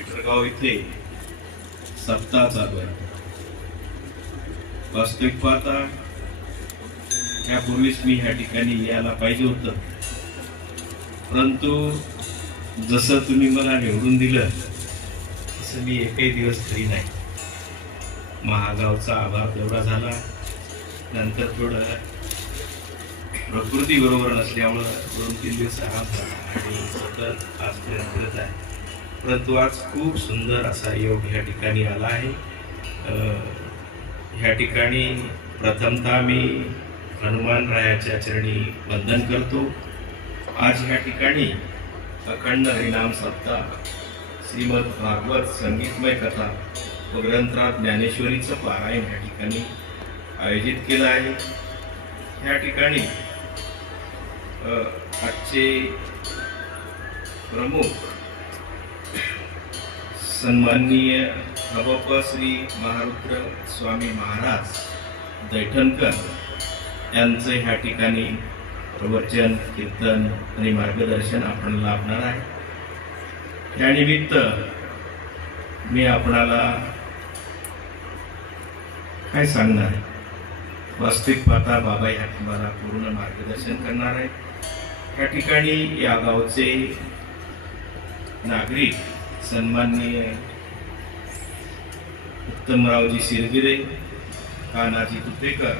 पिठरगाव इथे सप्ताह चालू आहे. वास्तविक पाहता त्यापूर्वीच मी ह्या ठिकाणी यायला पाहिजे होतं. परंतु जसं तुम्ही मला निवडून दिलं तसं मी एकही दिवस घरी नाही. महागावचा आभार तेवढा झाला. नंतर थोडं प्रकृती बरोबर नसल्यामुळं दोन तीन दिवस आराम झाला. आणि सतत आजपर्यंत फिरत आहे. परंतु आज खूप सुंदर असा योग ह्या ठिकाणी आला आहे. ह्या ठिकाणी प्रथमतः मी हनुमान रायाच्या चरणी वंदन करतो. आज ह्या ठिकाणी अखंड हरिनाम सप्ताह श्रीमद भागवत संगीतमय कथा व ग्रंथात ज्ञानेश्वरीचं पारायण ह्या ठिकाणी आयोजित केलं आहे. ह्या ठिकाणी आजचे प्रमुख सन्माननीय अबप श्री महारुद्र स्वामी महाराज दैठणकर यांचं ह्या ठिकाणी प्रवचन कीर्तन आणि मार्गदर्शन आपण लाभणार आहे. त्यानिमित्त मी आपणाला काय सांगणार? वास्तविक पाहता बाबा ह्या तुम्हाला पूर्ण मार्गदर्शन करणार आहे या ठिकाणी या गावचे नागरिक सन्माननीय उत्तमरावजी शिरगिरे कानाजी तुपेकर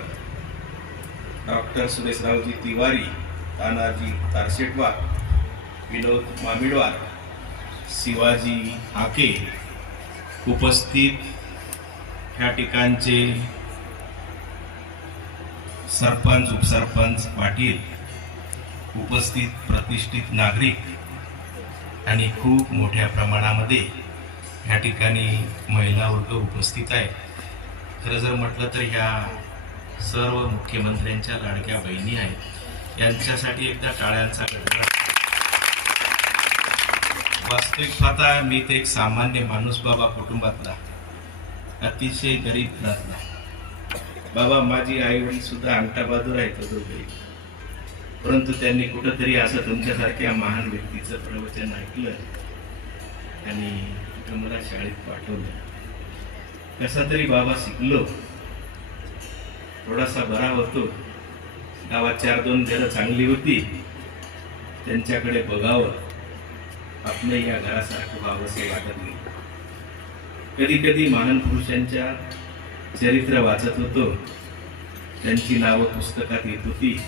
डॉक्टर सुरेशरावजी तिवारी तानाजी तारशेटवार विनोद मामिडवार शिवाजी हाके उपस्थित ह्या ठिकाणचे सरपंच उपसरपंच पाटील उपस्थित प्रतिष्ठित नागरिक आणि खूप मोठ्या प्रमाणामध्ये ह्या ठिकाणी महिला वर्ग उपस्थित आहे. खरं जर म्हटलं तर ह्या सर्व मुख्यमंत्र्यांच्या लाडक्या बहिणी आहेत यांच्यासाठी एकदा टाळ्यांचा गडगड वास्तविक पाहता मी ते एक सामान्य माणूस बाबा कुटुंबातला अतिशय गरीब घरातला. बाबा माझी आई वडील सुद्धा अंगठा बहादूर आहेत दोघे परंतु त्यांनी कुठंतरी असं तुमच्यासारख्या महान व्यक्तीचं प्रवचन ऐकलं आणि मला शाळेत पाठवलं. कसा तरी बाबा शिकलो. थोडासा बरा होतो. गावात चार दोन घरं चांगली होती. त्यांच्याकडे बघावं. आपलं या घरासारखं व्हावंसे वाटत नाही. कधी कधी महान पुरुषांच्या चरित्र वाचत होतो. त्यांची नावं पुस्तकात येत होती.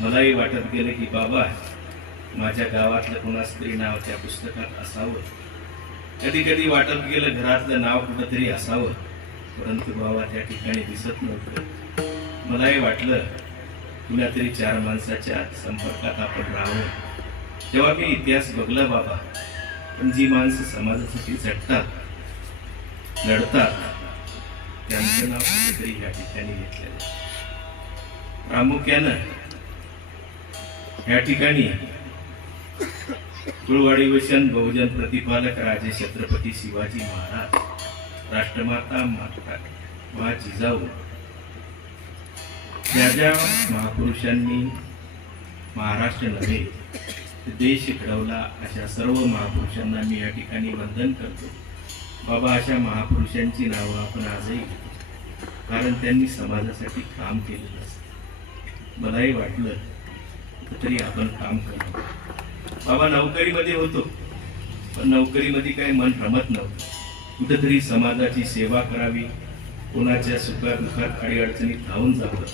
मलाही वाटत गेलं की बाबा माझ्या गावातलं कोणाच तरी नाव त्या पुस्तकात असावं. कधी कधी वाटत गेलं घरातलं नाव कुठंतरी असावं. परंतु बाबा त्या ठिकाणी दिसत नव्हतं. मलाही वाटलं कुणा तरी चार माणसाच्या संपर्कात आपण राहावं. तेव्हा मी इतिहास बघला बाबा. पण जी माणसं समाजासाठी झटतात लढतात त्यांचं नाव कुठेतरी या ठिकाणी घेतलेलं प्रामुख्यानं या ठिकाणी कुळवाडी वचन बहुजन प्रतिपालक राजे छत्रपती शिवाजी महाराज राष्ट्रमाता माता मा जिजाऊ ज्या ज्या महापुरुषांनी महाराष्ट्र नव्हे देश घडवला अशा सर्व महापुरुषांना मी या ठिकाणी वंदन करतो. बाबा अशा महापुरुषांची नावं आपण आजही घेतो. कारण त्यांनी समाजासाठी काम केलेलं असतं. मलाही वाटलं तरी आपण काम करतो बाबा नोकरीमध्ये होतो. पण नोकरीमध्ये काही मन रमत नव्हतं. कुठंतरी समाजाची सेवा करावी कोणाच्या सुखात दुःखात अडी अडचणीत धावून जावं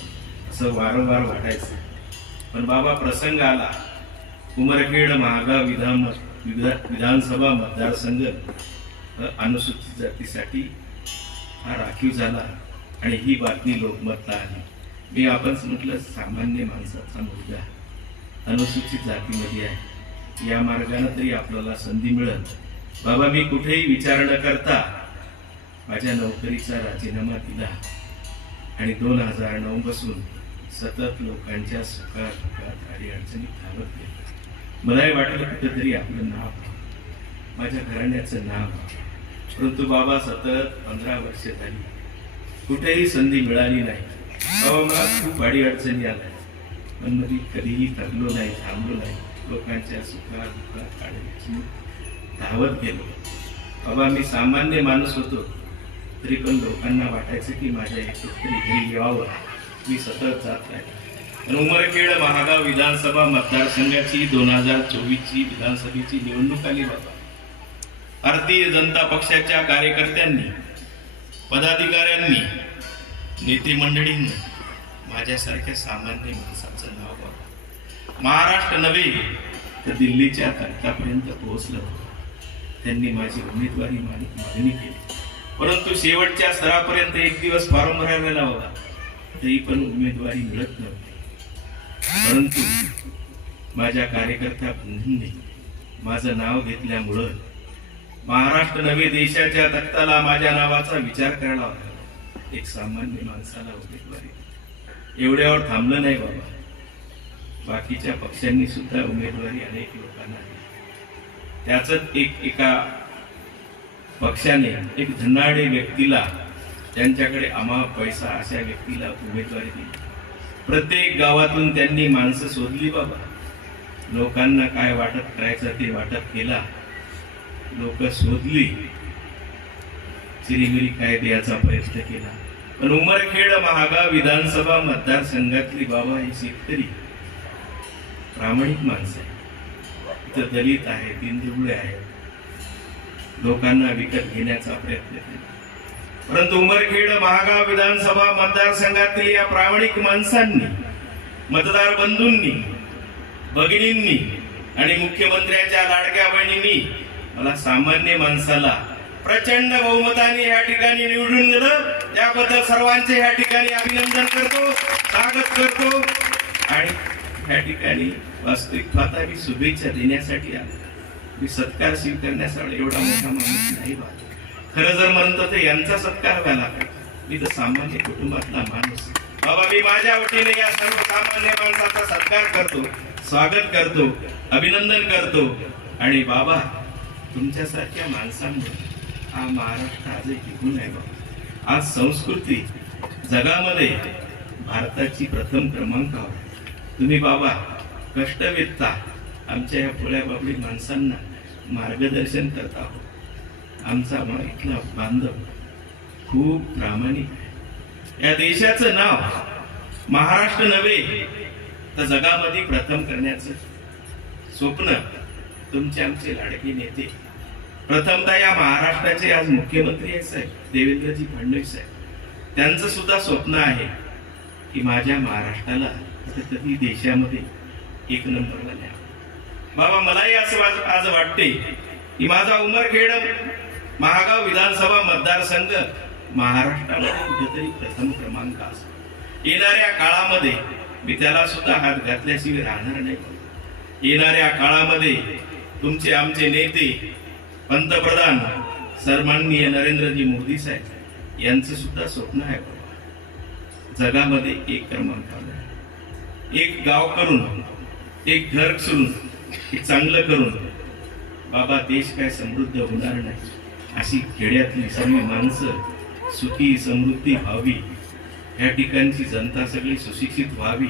असं वारंवार वाटायचं. पण बाबा प्रसंग आला. कुमरखेड महागाव विधान विधा- विधानसभा मतदारसंघ अनुसूचित जातीसाठी हा राखीव झाला आणि ही बातमी लोकमतला आली. मी आपण म्हटलं सामान्य माणसाचा मुलगा. अनुसूचित जातीमध्ये आहे. या मार्गाने तरी आपल्याला संधी मिळत बाबा मी कुठेही विचार न करता माझ्या नोकरीचा राजीनामा दिला. आणि दोन हजार नऊ पासून सतत लोकांच्या सुखात दुःखात आणि अडचणीत धावत गेलो. मलाही वाटलं कुठेतरी आपलं नाव माझ्या घराण्याचं नाव परंतु बाबा सतत पंधरा वर्ष झाली. कुठेही संधी मिळाली नाही. बाबा मला खूप वाडी अडचणी आल्या. पण मध्ये कधीही थकलो नाही थांबलो नाही. लोकांच्या सुखात दुःखात काढण्याची धावत गेलो. बाबा मी सामान्य माणूस होतो. तरी पण लोकांना वाटायचं की माझ्या एकतरी घरी यावं मी सतत जात आहे उमरखेड महागाव विधानसभा मतदारसंघाची दोन हजार चोवीसची विधानसभेची निवडणूक आली बाबा. भारतीय जनता पक्षाच्या कार्यकर्त्यांनी पदाधिकाऱ्यांनी नेते मंडळींनी माझ्यासारख्या सामान्य माणसाचं नाव बघा. महाराष्ट्र नव्हे तर दिल्लीच्या तख्तापर्यंत पोहोचलं. त्यांनी माझी उमेदवारी मागणी केली. परंतु शेवटच्या स्तरापर्यंत एक दिवस फॉर्म भरायला लावला. तरी पण उमेदवारी मिळत नव्हती. परंतु माझ्या कार्यकर्त्या बंधूंनी माझं नाव घेतल्यामुळं महाराष्ट्र नवे देशाच्या तख्ताला माझ्या नावाचा विचार करायला होता एक सामान्य माणसाला उमेदवारी एवढ्यावर थांबलं नाही बाबा. बाकीच्या पक्षांनी सुद्धा उमेदवारी अनेक लोकांना दिली. त्याच एक एका पक्षाने एक धनाडे व्यक्तीला त्यांच्याकडे आम्हा पैसा अशा व्यक्तीला उमेदवारी दिली. प्रत्येक गावातून त्यांनी माणसं शोधली बाबा. लोकांना काय वाटप करायचं ते वाटप केला. लोक शोधली. चिरीमिरी काय द्यायचा प्रयत्न केला. पण उमरखेड महागाव विधानसभा मतदारसंघातली बाबा ही शेतकरी. प्रामाणिक माणसं आहे इथं दलित आहे दिनदुबळे आहेत. लोकांना विकत घेण्याचा प्रयत्न केला. परंतु उमरखेड महागाव विधानसभा मतदारसंघातील या प्रामाणिक माणसांनी मतदार बंधूंनी भगिनींनी आणि मुख्यमंत्र्यांच्या लाडक्या बहिणींनी मला सामान्य माणसाला प्रचंड बहुमताने या ठिकाणी निवडून दिलं. त्याबद्दल सर्वांचे या ठिकाणी अभिनंदन करतो स्वागत करतो. आणि या ठिकाणी वास्तविक स्वतः मी शुभेच्छा देण्यासाठी आलो मी सत्कार स्वीकारण्यासाठी एवढा मोठा माणूस नाही वाटत खरं जर म्हणतो तर यांचा सत्कार व्हायला मी तर सामान्य कुटुंबातला माणूस बाबा मी माझ्या वतीने या सर्व सामान्य माणसाचा सत्कार करतो स्वागत करतो अभिनंदन करतो. आणि बाबा तुमच्यासारख्या माणसांमुळे हा महाराष्ट्र आजही टिकून आहे बाबा आज संस्कृती जगामध्ये भारताची प्रथम क्रमांकावर आहे. तुम्ही बाबा कष्टवेत्ता आमच्या या पोळ्या बाबडी माणसांना मार्गदर्शन करत आहोत. आमचा इथला बांधव खूप प्रामाणिक आहे. या देशाचं नाव महाराष्ट्र नव्हे तर जगामध्ये प्रथम करण्याचं स्वप्न तुमचे आमचे लाडके नेते प्रथमतः या महाराष्ट्राचे आज मुख्यमंत्री आहेत साहेब देवेंद्रजी फडणवीस साहेब. त्यांचं सुद्धा स्वप्न आहे की माझ्या महाराष्ट्राला कधी देशामध्ये एक नंबरला न्या बाबा मलाही असं वाज- आज वाटते की माझा उमरखेड महागाव विधानसभा मतदारसंघ महाराष्ट्रामध्ये कुठेतरी प्रथम क्रमांक असतो येणाऱ्या काळामध्ये मी त्याला सुद्धा हात घातल्याशिवाय राहणार नाही. येणाऱ्या काळामध्ये तुमचे आमचे नेते पंतप्रधान सन्माननीय नरेंद्रजी मोदी साहेब यांचं सुद्धा स्वप्न आहे जगामध्ये एक क्रमांकावर आला. एक गाव करून एक घर सोडून एक चांगलं करून बाबा देश काय समृद्ध होणार नाही. अशी खेड्यातली सर्व माणसं सुखी समृद्धी व्हावी. ह्या ठिकाणची जनता सगळी सुशिक्षित व्हावी.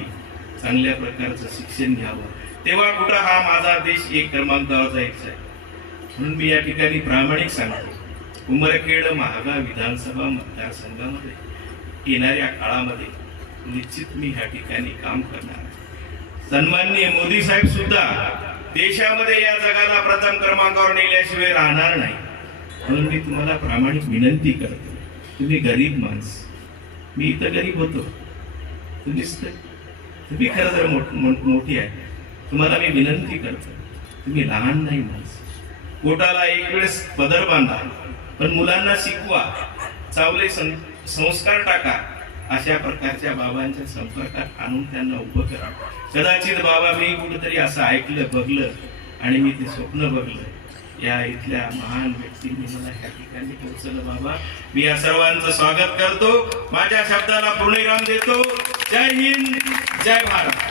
चांगल्या प्रकारचं शिक्षण घ्यावं. तेव्हा कुठं हा माझा देश एक क्रमांकावर जायचा आहे म्हणून मी या ठिकाणी प्रामाणिक सांगतो. उमरखेड महागा विधानसभा मतदारसंघामध्ये येणाऱ्या काळामध्ये निश्चित मी ह्या ठिकाणी काम करणार सन्माननीय मोदी साहेब सुद्धा देशामध्ये या जगाला प्रथम क्रमांकावर नेल्याशिवाय राहणार नाही. म्हणून मी तुम्हाला प्रामाणिक विनंती करतो. तुम्ही गरीब माणस. मी इथं गरीब होतो. तुम्हीच तुम्ही खरं जर मोठ- मोठ- मोठी आहे. तुम्हाला मी विनंती करतो. तुम्ही लहान नाही माणस. पोटाला एक वेळेस पदर बांधा. पण मुलांना शिकवा. चावले सं- संस्कार टाका. अशा प्रकारच्या बाबांच्या संपर्कात आणून त्यांना उभं करा. कदाचित बाबा मी कुठेतरी असं ऐकलं बघलं आणि मी ते स्वप्न बघलं. या इथल्या महान व्यक्तींनी मला या ठिकाणी पोहोचलं बाबा मी या सर्वांचं स्वागत करतो. माझ्या शब्दाला पूर्णविराम देतो. जय हिंद जय भारत.